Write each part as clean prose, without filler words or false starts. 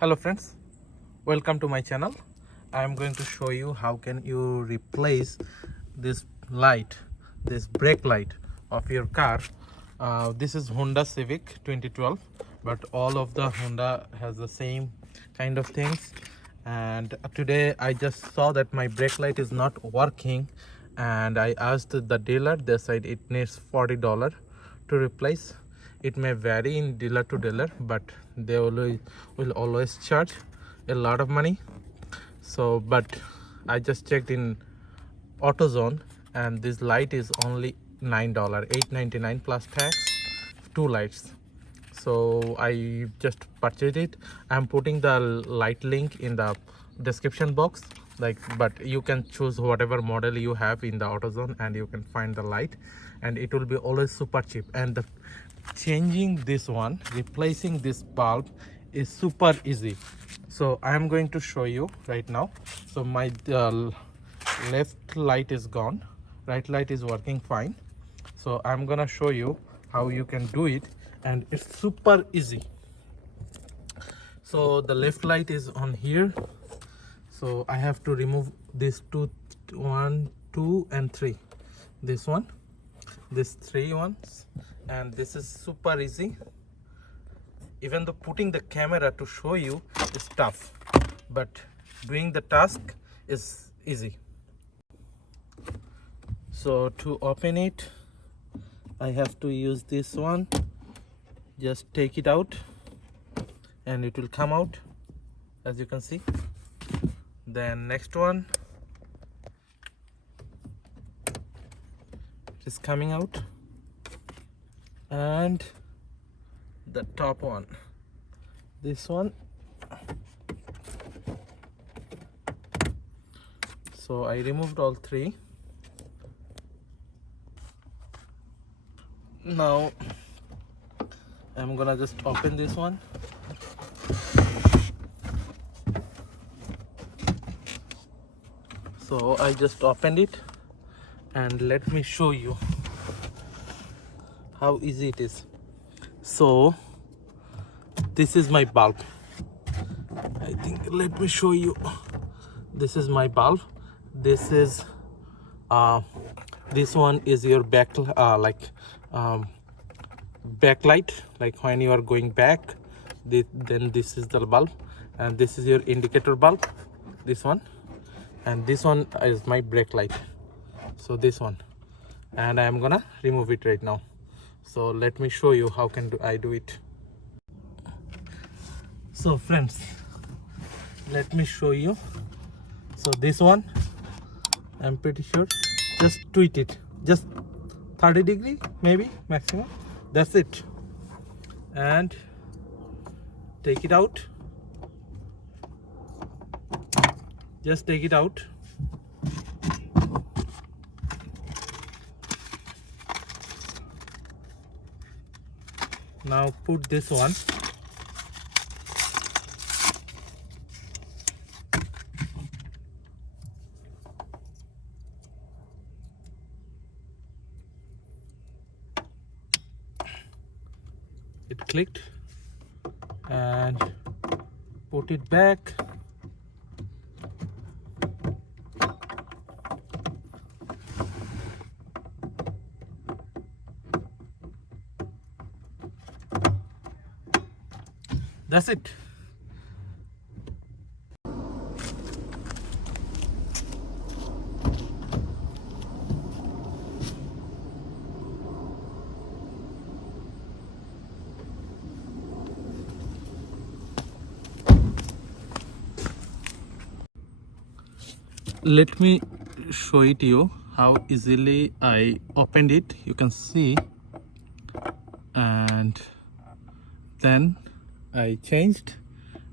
Hello friends, welcome to my channel. I am going to show you how can you replace this light, this brake light of your car. This is Honda Civic 2012, but all of the Honda has the same kind of things. And today I just saw that my brake light is not working, and I asked the dealer. They said it needs $40 to replace. It may vary in dealer to dealer, but they will always charge a lot of money. So but I just checked in AutoZone, and this light is only $9, $8.99 plus tax, two lights. So I just purchased it. I'm putting the light link in the description box, but you can choose whatever model you have in the AutoZone and you can find the light, and it will be always super cheap. And the changing this one, replacing this bulb, is super easy. So I am going to show you right now. So my left light is gone, right light is working fine. So I'm gonna show you how you can do it, and it's super easy. So the left light is on here, so I have to remove these two, 1, 2 and 3, this one, these 3 ones, and this is super easy. Even though putting the camera to show you is tough, but doing the task is easy. So to open it, I have to use this one. Just take it out and it will come out, as you can see. Then next one is coming out, and the top one, this one. So I removed all 3. Now I'm gonna just open this one. So I just opened it, and let me show you how easy it is. So this is my bulb. I think, let me show you. This is my bulb. This is this one is your backlight, like when you are going back, then this is the bulb, and this is your indicator bulb, this one, and this one is my brake light. So this one, and I am gonna remove it right now. So let me show you how can I do it. So friends, let me show you. So this one, I'm pretty sure, just tweak it, just 30 degree maybe maximum, that's it, and take it out. Just take it out. Now put this one. It clicked, and put it back. That's it. Let me show it to you how easily I opened it. You can see, and then I changed,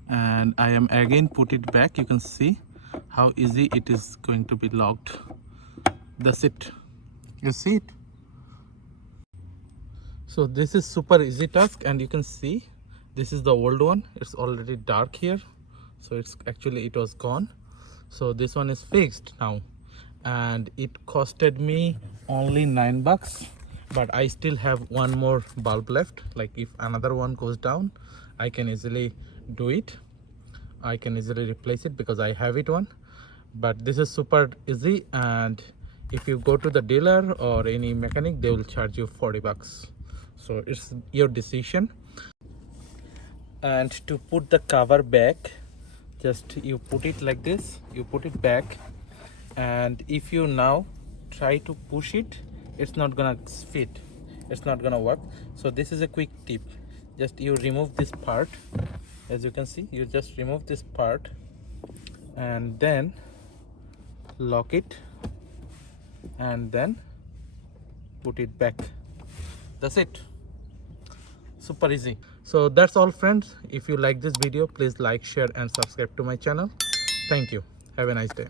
and I am again put it back. You can see how easy it is going to be locked. That's it. You see it? So this is super easy task, and you can see this is the old one. It's already dark here, so it was gone. So this one is fixed now, and it costed me only $9, but I still have one more bulb left. Like if another one goes down, I can easily do it. I can easily replace it because I have it one. But this is super easy, and if you go to the dealer or any mechanic, they will charge you 40 bucks. So it's your decision. And to put the cover back, just you put it like this, you put it back, and if you now try to push it, it's not gonna fit, it's not gonna work. So this is a quick tip. Just you remove this part. As you can see, you just remove this part and then lock it and then put it back. That's it. Super easy. So that's all, friends. If you like this video, please like, share and subscribe to my channel. Thank you. Have a nice day.